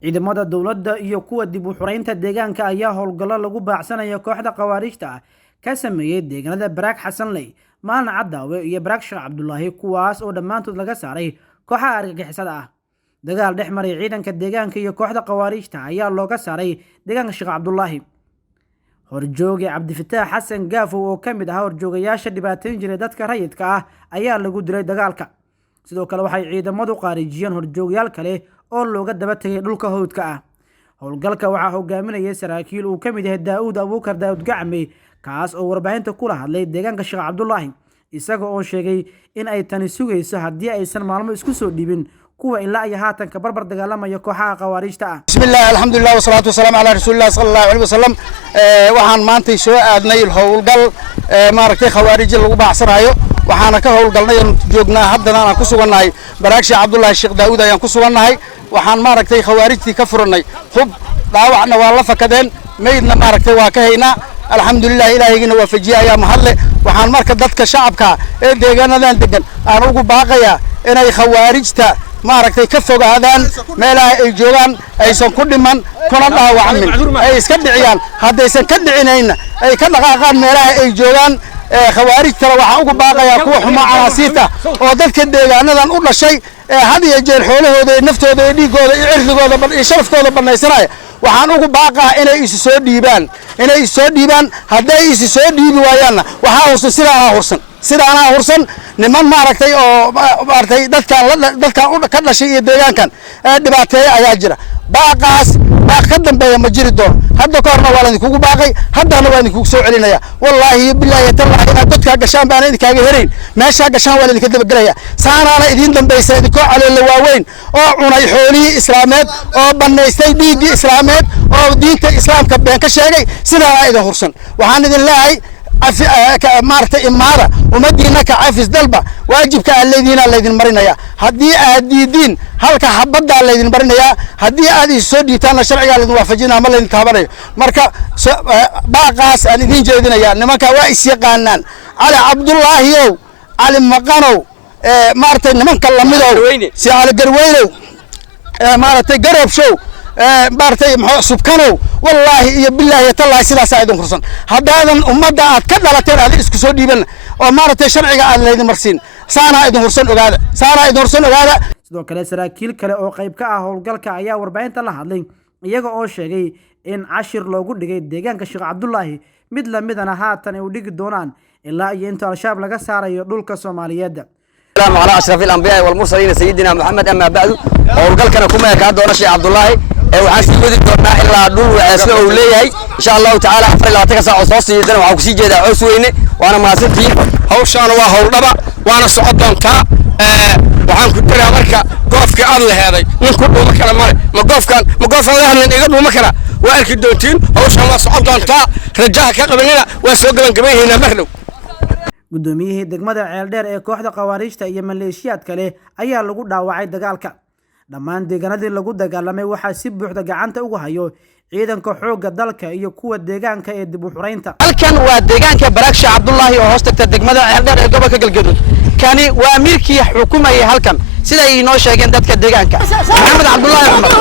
ciidamada dawladda iyo kuwa dib u xuraynta deegaanka ayaa howlgallo lagu baacsanaya kooxda khawaarijta ah ka sameeyay deegaanada Baraag Xasanley, Maalin Cadaawe iyo Baraag Sheekh Cabdullaahi, kuwaas oo dhammaantood laga saaray kooxaha argagixisada ah. dagaal dhex maray ciidanka deegaanka iyo kooxda khawaarijta ayaa looga saaray deegaanka Sheekh Cabdullaahi. horjooge Cabdifataax Xasan Gaafow oo ka mid ah horjoogayaasha dhibaateyn jiray dadka rayidka ah ayaa lagu dilay dagaalka. sidoo kale waxay ciidamadu qaarijiyeen horjoogayaal kale oo looga daba tagay dhulka hawdka ah. howlgalka waxaa hogaaminayay saraakiil uu ka mid yahay Daawud Abuukar Daawud Gacme, kaas oo warbaahinta kula hadlay deegaanka Sheekh Cabdullaahi, isaga oo sheegay in ay tani sugayso haddii aysan maalmo isku soo dhibin kuwa ilaa iyo haatan ka barbar dagaalamaya kooxaha khawaarijta ah. bismillaah, alxamdulilah, wasalaatu wasalaamu calaa rasuulillaah sallallahu alayhi wasallam. waxaan maantay soo aadnay howlgal maaragtay khawaarij lagu baacsanayo. waxaana ka howlgalnay joognaa haddana aan ku sugannahay Baraag Sheekh Cabdullaahi Sheekh Daawud ayaan ku sugannahay. waxaan maaragtay khawaarijtii ka furannay hub dhaawacna waa la fakadeen, meydna maaragtay waa ka haynaa. alxamdulilah, ilaahaygiina waafajiyay ayaa mahadle. waxaan marka dadka shacabka ee deegaanadan degan aan ugu baaqayaa inay khawaarijta maaragtay ka fogaadaan meelaha ay joogaan, aysan ku dhiman kuna dhaawacmin, ay iska dhiciyaan. haddaysan ka dhicinayna ay ka dhaqaaqaan meelaha ay joogaan. khawaarijtana waxaan ugu baaqayaa kuwa xumaa canaasiirta oo dadka deegaanadan u dhashay had iyo jeer xoolahooda iyo naftooda iyo dhiigooda iyo cirdigooda iyo sharafkooda banaysanaya. waxaan ugu baaqaa inay isu soo dhiibaan. hadday isu soo dhiibi waayaanna waxaa hursan sidaanaa hursan niman maaragtay oo maaragtay dadkan ka dhashay iyo deegaankan dhibaateeya ayaa jira. baaqaas baaq ka dambeeya ma jiri doono. hadda ka horna waa laydinkugu baaqay, haddana waa idinkugu soo celinaya. wallaahi iyo bilaahi tallaahi inaad dadkaa gashaan baana idinkaaga herayn. meeshaa gashaan waa laydinka dabagelaya. saanaana idiin dambaysa idinkoo caleella waaweyn oo cunay xoolihii islaameed, oo banaystay dhiiggii islaameed, oo diinta islaamka been ka sheegay. sidaana idin hursan. waxaan idin leeyahay maaragtay imaada ummadiina ka cafis dalba, waajibka alladiina laydin marinaya. haddii aad diidiin halka habadda laydin marinaya. haddii aad isu soo dhiibtaanna sharciga laydin waafajinaya ma laydin taabanayo. marka baaqaas aan idin jeedinaya. nimanka waa is yaqaanaan. cali cabdullaahiyow, cali maqanow, maaragtay nimanka lamidow, si cali garweynow, maaragtay garabshow, maaragtay subkanow, wallaahi iyo bilaahi tallaahi sidaasaa idin hursan. haddaadan ummadda aad ka dhalateen aad isku soo dhiiban oo maaragtay sharciga aad laydin marsiin, saanaa idin hursan ogaada. sidoo kale saraakiil kale oo qayb ka ah howlgalka ayaa warbaahinta la hadlay, iyaga oo sheegay in cashir loogu dhigay deegaanka Sheekh Cabdullaahi mid lamidana haatan ay u dhigi doonaan ilaa iyo inta al-shabaab laga saarayo dhulka Soomaaliyeed. السلام على أشرف الأنبياء والمرسلين سيدنا محمد. أما بعد howlgalkana kuma eka doona Sheekh Cabdullaahi waxaan sii wadi doonaa ilaa dhul waasla oo leeyahay insha Allah ta'ala 24 saac oo soo siidana waxa ku sii jeedaa coos weyne. waana maasantiin hawshaan waa hawl dhaba, waana socod doontaa. waxaan ku diraa marka goofka aad la heeday ninku dhuuma kala mare ma goofkan leeyahay iga dhuuma kala waa arki doontiin. hawshaan waa socod doontaa, rajaha ka qabanina waa soo gabangabayna marnow. gudoomiyihii degmada Ceeldheer ee kooxda khawaarijta iyo maleeshiyaad kale ayaa lagu dhaawacay dagaalka. dhammaan deegaanadii lagu dagaalamay waxaa si buuxda gacanta ugu hayo ciidanka xoogga dalka iyo kuwa deegaanka ee dib u xuraynta. halkan waa deegaanka Baraag Sheekh Cabdullaahi oo hoos tagta degmada Ceeldheer ee gobolka Galgaduud. kani waa amirkii xukumayay halkan sida ay noo sheegeen dadka deegaanka. Maxamed Cabdullaahi Axmed,